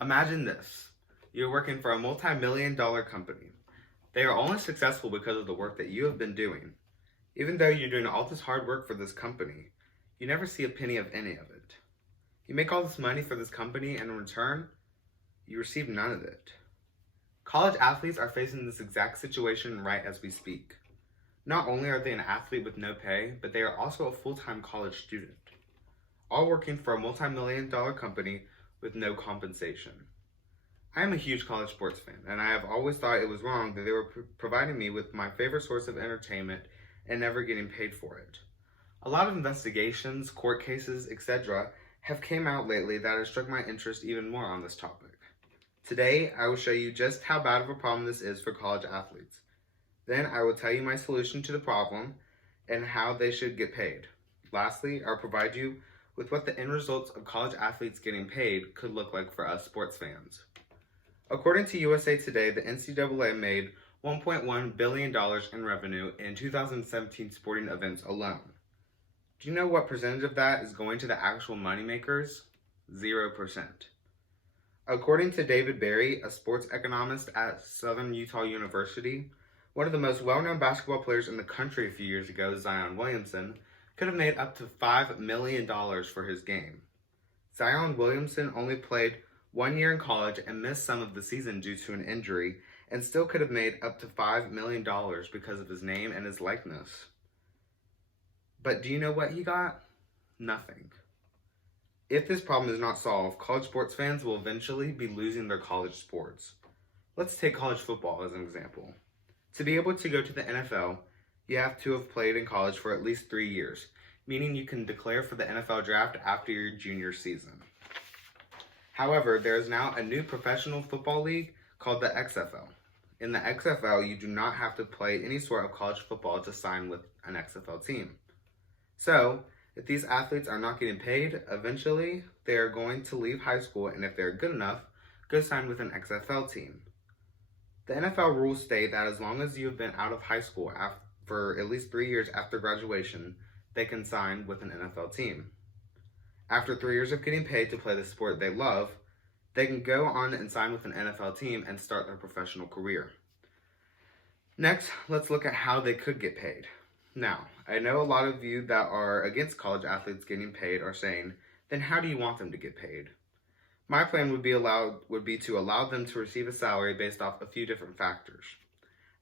Imagine this. You're working for a multi-million-dollar company. They are only successful because of the work that you have been doing. Even though you're doing all this hard work for this company, you never see a penny of any of it. You make all this money for this company, and in return, you receive none of it. College athletes are facing this exact situation right as we speak. Not only are they an athlete with no pay, but they are also a full-time college student, all working for a multi-million-dollar company with no compensation. I am a huge college sports fan, and I have always thought it was wrong that they were providing me with my favorite source of entertainment and never getting paid for it. A lot of investigations, court cases, etc. have came out lately that have struck my interest even more on this topic. Today, I will show you just how bad of a problem this is for college athletes. Then I will tell you my solution to the problem and how they should get paid. Lastly, I'll provide you with what the end results of college athletes getting paid could look like for us sports fans. According to USA Today, the NCAA made $1.1 billion in revenue in 2017 sporting events alone. Do you know what percentage of that is going to the actual moneymakers? 0%. According to David Berry, a sports economist at Southern Utah University, one of the most well-known basketball players in the country a few years ago, Zion Williamson, could have made up to $5 million for his game. Zion Williamson only played 1 year in college and missed some of the season due to an injury, and still could have made up to $5 million because of his name and his likeness. But do you know what he got? Nothing. If this problem is not solved, college sports fans will eventually be losing their college sports. Let's take college football as an example. To be able to go to the NFL, you have to have played in college for at least 3 years, meaning you can declare for the NFL draft after your junior season. However, there is now a new professional football league called the XFL. In the XFL, you do not have to play any sort of college football to sign with an XFL team. So, if these athletes are not getting paid, eventually they are going to leave high school, and if they're good enough, go sign with an XFL team. The NFL rules state that as long as you have been out of high school for at least 3 years after graduation, they can sign with an NFL team. After 3 years of getting paid to play the sport they love, they can go on and sign with an NFL team and start their professional career. Next, let's look at how they could get paid. Now, I know a lot of you that are against college athletes getting paid are saying, then how do you want them to get paid? My plan would be to allow them to receive a salary based off a few different factors.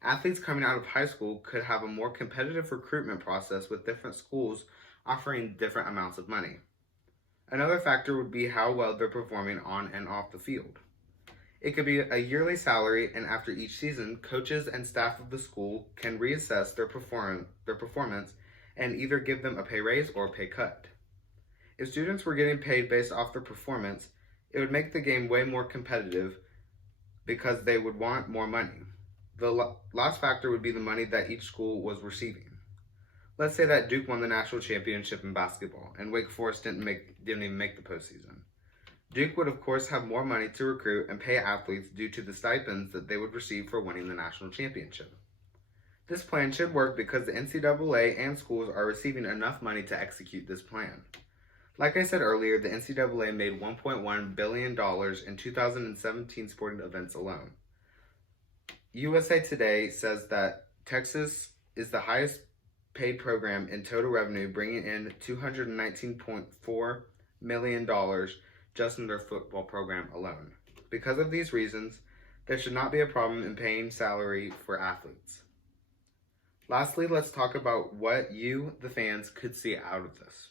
Athletes coming out of high school could have a more competitive recruitment process with different schools offering different amounts of money. Another factor would be how well they're performing on and off the field. It could be a yearly salary, and after each season, coaches and staff of the school can reassess their performance and either give them a pay raise or a pay cut. If students were getting paid based off their performance, it would make the game way more competitive because they would want more money. The last factor would be the money that each school was receiving. Let's say that Duke won the national championship in basketball, and Wake Forest didn't even make the postseason. Duke would of course have more money to recruit and pay athletes due to the stipends that they would receive for winning the national championship. This plan should work because the NCAA and schools are receiving enough money to execute this plan. Like I said earlier, the NCAA made $1.1 billion in 2017 sporting events alone. USA Today says that Texas is the highest paid program in total revenue, bringing in $219.4 million just in their football program alone. Because of these reasons, there should not be a problem in paying salary for athletes. Lastly, let's talk about what you, the fans, could see out of this.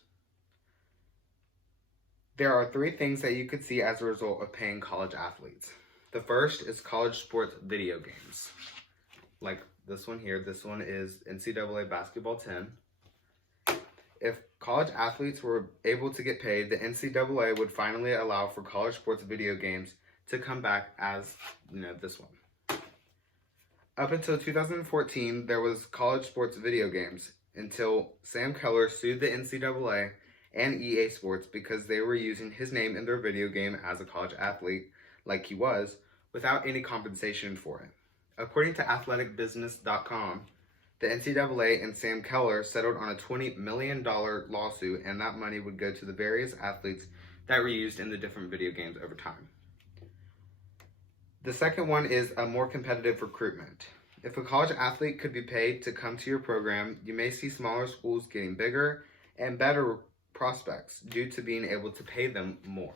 There are 3 things that you could see as a result of paying college athletes. The first is college sports video games. Like this one here, this one is NCAA Basketball 10. If college athletes were able to get paid, the NCAA would finally allow for college sports video games to come back as, this one. Up until 2014, there was college sports video games until Sam Keller sued the NCAA and EA Sports because they were using his name in their video game as a college athlete, like he was, without any compensation for it. According to athleticbusiness.com, the NCAA and Sam Keller settled on a $20 million lawsuit, and that money would go to the various athletes that were used in the different video games over time. The second one is a more competitive recruitment. If a college athlete could be paid to come to your program, you may see smaller schools getting bigger and better prospects due to being able to pay them more.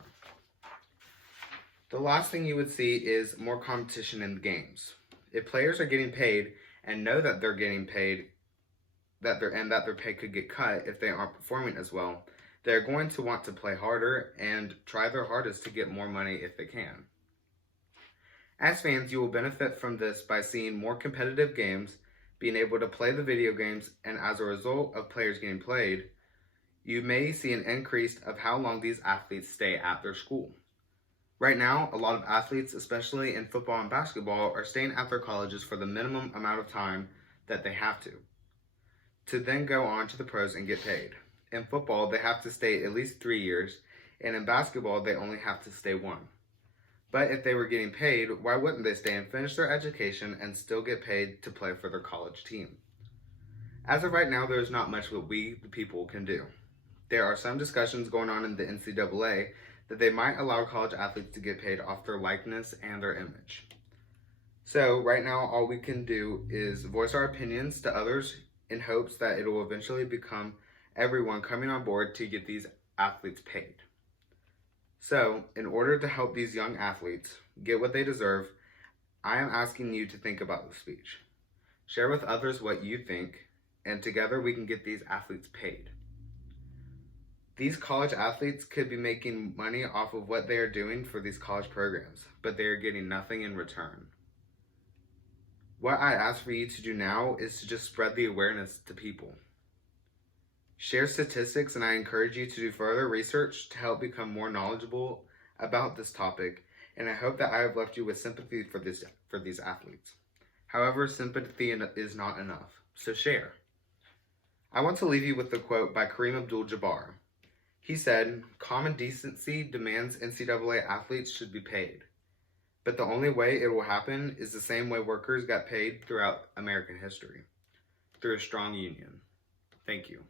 The last thing you would see is more competition in the games. If players are getting paid and know that they're getting paid, that their pay could get cut if they aren't performing as well, they're going to want to play harder and try their hardest to get more money if they can. As fans, you will benefit from this by seeing more competitive games, being able to play the video games, and as a result of players getting played, you may see an increase of how long these athletes stay at their school. Right now, a lot of athletes, especially in football and basketball, are staying at their colleges for the minimum amount of time that they have to then go on to the pros and get paid. In football, they have to stay at least 3 years, and in basketball, they only have to stay 1. But if they were getting paid, why wouldn't they stay and finish their education and still get paid to play for their college team? As of right now, there is not much that we, the people, can do. There are some discussions going on in the NCAA that they might allow college athletes to get paid off their likeness and their image. So right now, all we can do is voice our opinions to others in hopes that it will eventually become everyone coming on board to get these athletes paid. So, in order to help these young athletes get what they deserve, I am asking you to think about the speech. Share with others what you think, and together we can get these athletes paid. These college athletes could be making money off of what they are doing for these college programs, but they are getting nothing in return. What I ask for you to do now is to just spread the awareness to people. Share statistics, and I encourage you to do further research to help become more knowledgeable about this topic, and I hope that I have left you with sympathy for these athletes. However, sympathy is not enough, so share. I want to leave you with a quote by Kareem Abdul-Jabbar. He said, "Common decency demands NCAA athletes should be paid. But the only way it will happen is the same way workers got paid throughout American history, through a strong union." Thank you.